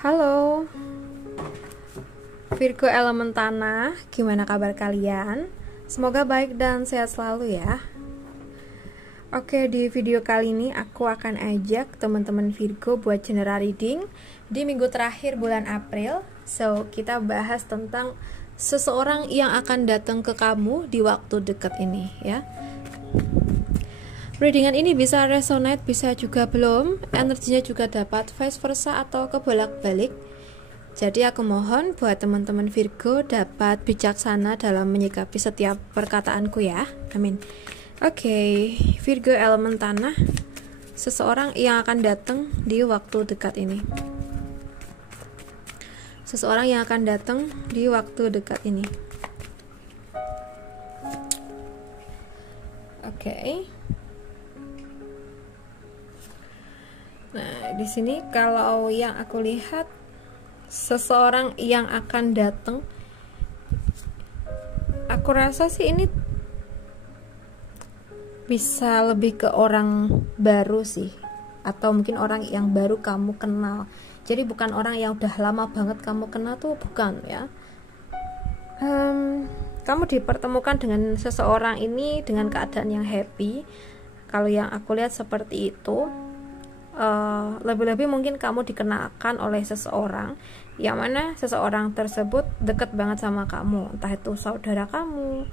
Halo, Virgo elemen tanah, gimana kabar kalian? Semoga baik dan sehat selalu ya. Oke, di video kali ini aku akan ajak teman-teman Virgo buat general reading di minggu terakhir bulan April. So, kita bahas tentang seseorang yang akan datang ke kamu di waktu dekat ini ya. Readingan ini bisa resonate, bisa juga belum. Energinya juga dapat vice versa atau kebolak-balik. Jadi aku mohon buat teman-teman Virgo dapat bijaksana dalam menyikapi setiap perkataanku ya. Amin. Oke, Virgo elemen tanah, seseorang yang akan datang di waktu dekat ini. Seseorang yang akan datang di waktu dekat ini. Oke. Nah, di sini kalau yang aku lihat seseorang yang akan datang, aku rasa sih ini bisa lebih ke orang baru sih, atau mungkin orang yang baru kamu kenal. Jadi bukan orang yang udah lama banget kamu kenal tuh, bukan ya. Kamu dipertemukan dengan seseorang ini dengan keadaan yang happy. Kalau yang aku lihat seperti itu. Lebih-lebih mungkin kamu dikenalkan oleh seseorang yang mana seseorang tersebut dekat banget sama kamu, entah itu saudara kamu,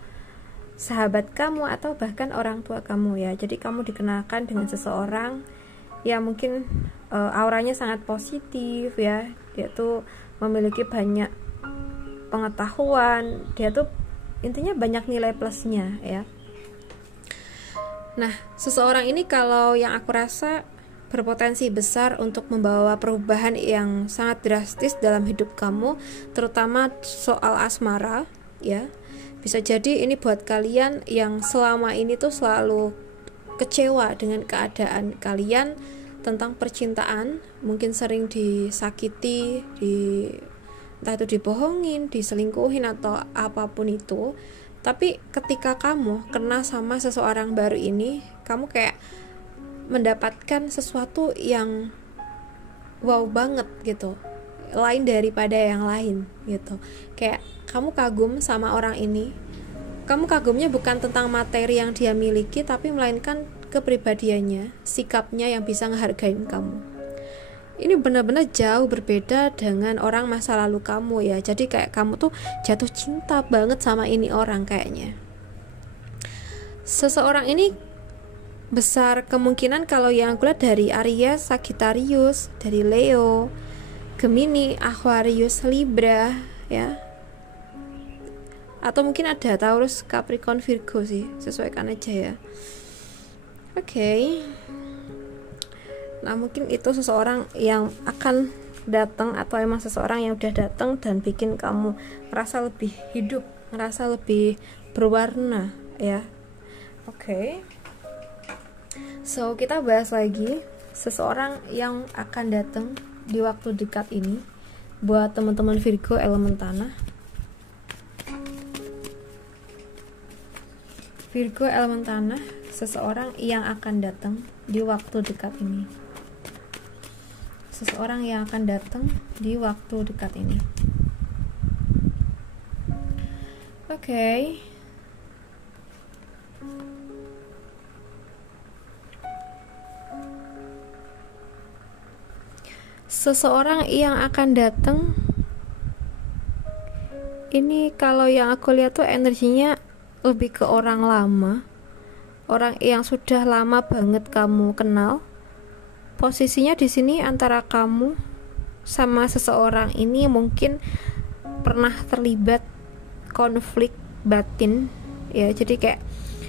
sahabat kamu, atau bahkan orang tua kamu ya. Jadi kamu dikenalkan dengan seseorang yang mungkin auranya sangat positif ya. Dia tuh memiliki banyak pengetahuan, dia tuh intinya banyak nilai plusnya ya. Nah, seseorang ini kalau yang aku rasa berpotensi besar untuk membawa perubahan yang sangat drastis dalam hidup kamu, terutama soal asmara ya. Bisa jadi ini buat kalian yang selama ini tuh selalu kecewa dengan keadaan kalian tentang percintaan, mungkin sering disakiti, entah itu dibohongin, diselingkuhin atau apapun itu. Tapi ketika kamu kena sama seseorang baru ini, kamu kayak mendapatkan sesuatu yang wow banget gitu, lain daripada yang lain gitu. Kayak kamu kagum sama orang ini. Kamu kagumnya bukan tentang materi yang dia miliki, tapi melainkan kepribadiannya, sikapnya yang bisa ngehargain kamu. Ini benar-benar jauh berbeda dengan orang masa lalu kamu ya. Jadi kayak kamu tuh jatuh cinta banget sama ini orang kayaknya. Seseorang ini besar kemungkinan kalau yang aku lihat dari Aries, Sagittarius, dari Leo, Gemini, Aquarius, Libra ya. Atau mungkin ada Taurus, Capricorn, Virgo sih, sesuaikan aja ya. Oke. Nah, mungkin itu seseorang yang akan datang, atau emang seseorang yang udah datang dan bikin kamu ngerasa lebih hidup, ngerasa lebih berwarna ya. Oke. So, kita bahas lagi seseorang yang akan datang di waktu dekat ini buat teman-teman Virgo elemen tanah. Virgo elemen tanah, seseorang yang akan datang di waktu dekat ini. Seseorang yang akan datang di waktu dekat ini. Oke. Seseorang yang akan datang ini, kalau yang aku lihat tuh energinya lebih ke orang lama, orang yang sudah lama banget kamu kenal. Posisinya di sini antara kamu sama seseorang ini mungkin pernah terlibat konflik batin ya. Jadi kayak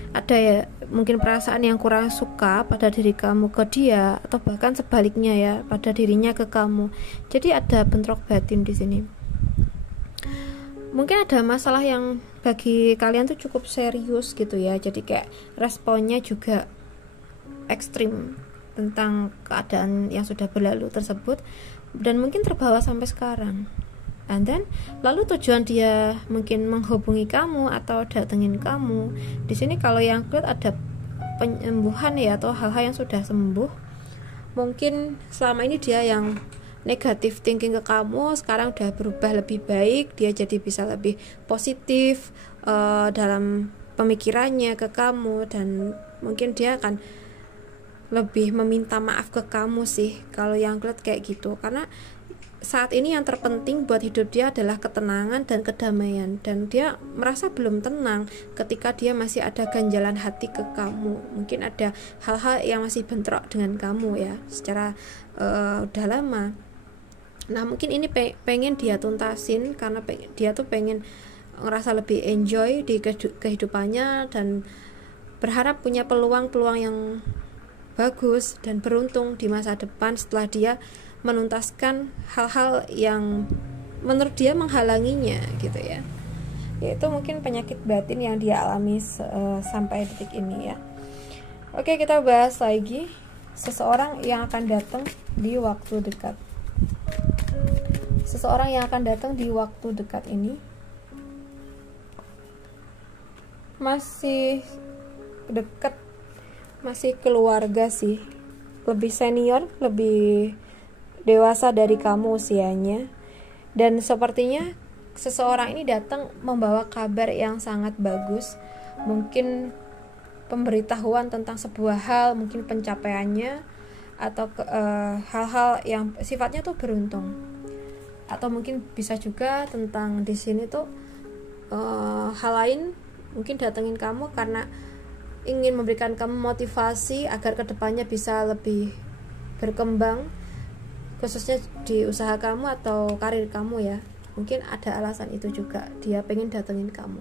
ada ya mungkin perasaan yang kurang suka pada diri kamu ke dia, atau bahkan sebaliknya ya, pada dirinya ke kamu. Jadi ada bentrok batin di sini. Mungkin ada masalah yang bagi kalian tuh cukup serius gitu ya. Jadi kayak responnya juga ekstrim tentang keadaan yang sudah berlalu tersebut, dan mungkin terbawa sampai sekarang. And then lalu tujuan dia mungkin menghubungi kamu atau datengin kamu. Di sini kalau yang lihat ada penyembuhan ya, atau hal-hal yang sudah sembuh. Mungkin selama ini dia yang negatif thinking ke kamu, sekarang udah berubah lebih baik, dia jadi bisa lebih positif dalam pemikirannya ke kamu, dan mungkin dia akan lebih meminta maaf ke kamu sih kalau yang lihat kayak gitu. Karena saat ini yang terpenting buat hidup dia adalah ketenangan dan kedamaian, dan dia merasa belum tenang ketika dia masih ada ganjalan hati ke kamu. Mungkin ada hal-hal yang masih bentrok dengan kamu ya secara udah lama. Nah mungkin ini pengen dia tuntasin, karena dia tuh pengen ngerasa lebih enjoy di kehidupannya dan berharap punya peluang-peluang yang bagus dan beruntung di masa depan setelah dia menuntaskan hal-hal yang menurut dia menghalanginya gitu ya. Yaitu mungkin penyakit batin yang dia alami sampai detik ini ya. Oke, kita bahas lagi seseorang yang akan datang di waktu dekat. Seseorang yang akan datang di waktu dekat ini masih dekat, masih keluarga sih, lebih senior, lebih dewasa dari kamu usianya, dan sepertinya seseorang ini datang membawa kabar yang sangat bagus, mungkin pemberitahuan tentang sebuah hal, mungkin pencapaiannya atau hal-hal yang sifatnya tuh beruntung, atau mungkin bisa juga tentang di sini tuh hal lain, mungkin datengin kamu karena ingin memberikan kamu motivasi agar kedepannya bisa lebih berkembang, khususnya di usaha kamu atau karir kamu ya. Mungkin ada alasan itu juga dia pengen datengin kamu,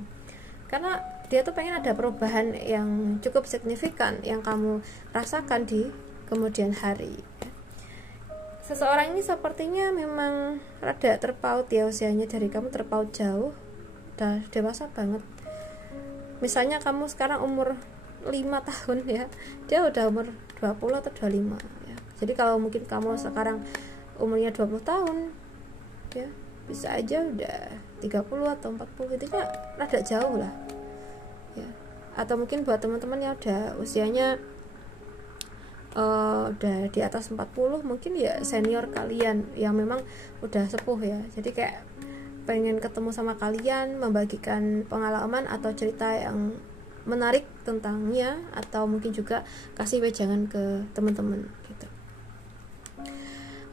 karena dia tuh pengen ada perubahan yang cukup signifikan yang kamu rasakan di kemudian hari. Seseorang ini sepertinya memang rada terpaut ya usianya dari kamu, terpaut jauh, udah dewasa banget. Misalnya kamu sekarang umur 5 tahun ya, dia udah umur 20 atau 25 ya. Jadi kalau mungkin kamu sekarang umurnya 20 tahun ya, bisa aja udah 30 atau 40, itu kan rada jauh lah ya. Atau mungkin buat teman-teman yang udah usianya udah di atas 40, mungkin ya senior kalian yang memang udah sepuh ya. Jadi kayak pengen ketemu sama kalian, membagikan pengalaman atau cerita yang menarik tentangnya, atau mungkin juga kasih wejangan ke teman-teman gitu.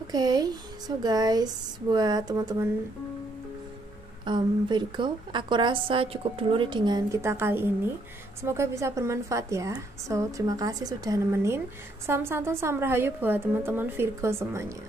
Oke, so guys, buat teman-teman Virgo, aku rasa cukup dulu readingan kita kali ini. Semoga bisa bermanfaat ya. So, terima kasih sudah nemenin. Salam santun, salam rahayu buat teman-teman Virgo semuanya.